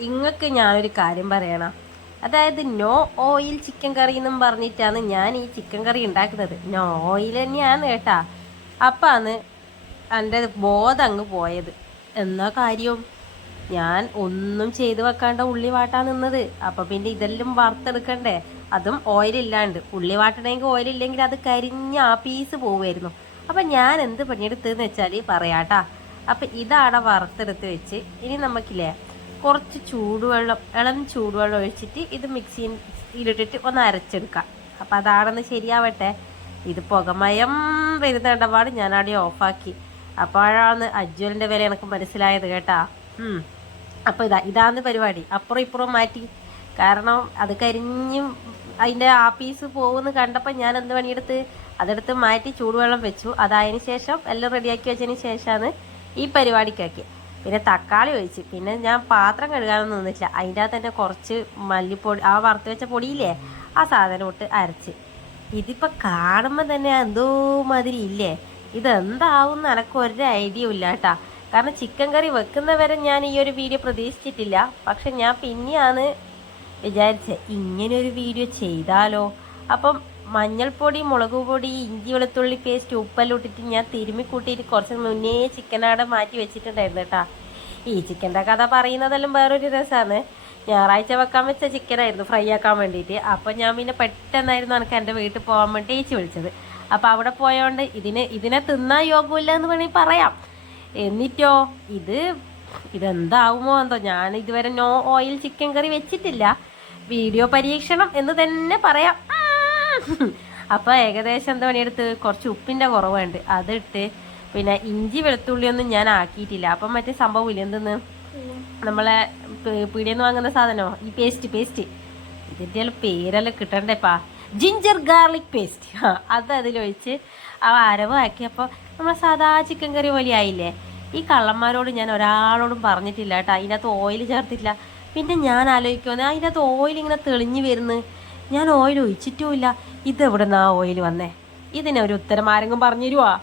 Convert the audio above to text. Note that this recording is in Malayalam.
ഇങ്ങക്ക് ഞാനൊരു കാര്യം പറയണം. അതായത് നോ ഓയിൽ ചിക്കൻ കറി എന്നും പറഞ്ഞിട്ടാണ് ഞാൻ ഈ ചിക്കൻ കറി ഉണ്ടാക്കുന്നത്. നോ ഓയിൽ തന്നെയാണ് കേട്ടാ. അപ്പാണ് എന്റെ ബോധം അങ്ങ് പോയത്. എന്നാ കാര്യം? ഞാൻ ഒന്നും ചെയ്തു വെക്കാണ്ട ഉള്ളി വാട്ടാൻ നിന്നത്. അപ്പൊ പിന്നെ ഇതെല്ലാം വറുത്തെടുക്കണ്ടേ? അതും ഓയിലില്ലാണ്ട് ഉള്ളി വാട്ടണമെങ്കിൽ ഓയിലില്ലെങ്കിൽ അത് കരിഞ്ഞ ആ പീസ് പോവുമായിരുന്നു. അപ്പൊ ഞാൻ എന്ത് പണിയെടുത്തതെന്ന് വെച്ചാൽ പറയാട്ടാ. അപ്പൊ ഇതാണ് വറുത്തെടുത്ത് വെച്ച് ഇനി നമുക്കില്ലേ കുറച്ച് ചൂടുവെള്ളം ഇളം ചൂടുവെള്ളം ഒഴിച്ചിട്ട് ഇത് മിക്സിയിലിട്ടിട്ട് ഒന്ന് അരച്ചെടുക്കാം. അപ്പോൾ അതാണെന്ന് ശരിയാവട്ടെ. ഇത് പുകമയം വരുന്ന ഇടപാട് ഞാൻ അവിടെ ഓഫാക്കി. അപ്പോഴാണ് അജ്വലിന്റെ വില എനിക്ക് മനസ്സിലായത് കേട്ടാ. അപ്പോൾ അപ്പൊ ഇതാ ഇതാന്ന് പരിപാടി. അപ്പുറം ഇപ്പുറം മാറ്റി. കാരണം അത് കരിഞ്ഞും അതിന്റെ ആ പീസ് പോകുമെന്ന് കണ്ടപ്പോൾ ഞാൻ എന്ത് പണിയെടുത്ത്? അതെടുത്ത് മാറ്റി ചൂടുവെള്ളം വെച്ചു. അതായതിനു ശേഷം എല്ലാം റെഡിയാക്കി വെച്ചതിന് ശേഷമാണ് ഈ പരിപാടിക്കാക്കി പിന്നെ തക്കാളി ഒഴിച്ച്. പിന്നെ ഞാൻ പാത്രം കഴുകാനൊന്നും നിന്നിട്ടില്ല. അതിന്റെ അകത്ത് തന്നെ കുറച്ച് മല്ലിപ്പൊടി ആ വറുത്ത് വെച്ച പൊടിയില്ലേ ആ സാധനം ഇട്ട് അരച്ച്. ഇതിപ്പോൾ കാണുമ്പോൾ തന്നെ എന്തോ മാതിരി ഇല്ലേ? ഇതെന്താവും എനക്ക് ഒരു ഐഡിയ ഇല്ല കേട്ടാ. കാരണം ചിക്കൻ കറി വെക്കുന്നവരെ ഞാൻ ഈ ഒരു വീഡിയോ പ്രതീക്ഷിച്ചിട്ടില്ല. പക്ഷെ ഞാൻ പിന്നെയാണ് വിചാരിച്ചത് ഇങ്ങനെ ഒരു വീഡിയോ ചെയ്താലോ. അപ്പം മഞ്ഞൾപ്പൊടി മുളക് പൊടി ഇഞ്ചി വെളുത്തുള്ളി പേസ്റ്റ് ഉപ്പെല്ലാം ഇട്ടിട്ട് ഞാൻ തിരുമ്മി കൂട്ടിയിട്ട് കുറച്ച് മുന്നേ ചിക്കനാടെ മാറ്റി വെച്ചിട്ടുണ്ടായിരുന്നു കേട്ടാ. ഈ ചിക്കന്റെ കഥ പറയുന്നതെല്ലാം വേറൊരു രസമാണ് ഞായറാഴ്ച വെക്കാൻ വെച്ച ചിക്കനായിരുന്നു ഫ്രൈ ആക്കാൻ വേണ്ടിയിട്ട്. അപ്പോൾ ഞാൻ പിന്നെ പെട്ടെന്നായിരുന്നു എനിക്ക് എന്റെ വീട്ടിൽ പോകാൻ വേണ്ടി ഏച്ചി വിളിച്ചത്. അപ്പോൾ അവിടെ പോയോണ്ട് ഇതിന് ഇതിനെ തിന്നാൻ യോഗമില്ല എന്ന് വേണമെങ്കിൽ പറയാം. എന്നിട്ടോ ഇത് ഇതെന്താവുമോ എന്തോ ഞാൻ ഇതുവരെ നോ ഓയിൽ ചിക്കൻ കറി വെച്ചിട്ടില്ല. വീഡിയോ പരീക്ഷണം എന്ന് തന്നെ പറയാം. ഉം. അപ്പൊ ഏകദേശം എന്താ പണിയെടുത്ത്? കുറച്ച് ഉപ്പിന്റെ കുറവുണ്ട്. അതിട്ട് പിന്നെ ഇഞ്ചി വെളുത്തുള്ളിയൊന്നും ഞാൻ ആക്കിയിട്ടില്ല. അപ്പം മറ്റേ സംഭവം ഇല്ല? എന്തെന്ന്? നമ്മളെ പിടിയെന്ന് വാങ്ങുന്ന സാധനമോ? ഈ പേസ്റ്റ് പേസ്റ്റ്. എല്ലാം പേരെല്ലാം കിട്ടണ്ടേപ്പാ. Ginger garlic paste. അത് അതിലൊഴിച്ച് ആ അരവ് ആക്കിയപ്പോൾ നമ്മളെ സാധാ ചിക്കൻ കറി പോലെ ആയില്ലേ? ഈ കള്ളന്മാരോട് ഞാൻ ഒരാളോടും പറഞ്ഞിട്ടില്ല കേട്ടോ. അതിനകത്ത് ഓയിൽ ചേർത്തിട്ടില്ല. പിന്നെ ഞാൻ ആലോചിക്കുവാണ് അതിനകത്ത് ഓയിൽ ഇങ്ങനെ തെളിഞ്ഞു വരുന്നു. ഞാൻ ഓയിൽ ഒഴിച്ചിട്ടുമില്ല. ഇതെവിടുന്നാ ഓയിൽ വന്നേ? ഇതിനൊരു ഉത്തരം ആരെങ്കിലും പറഞ്ഞു തരുവാ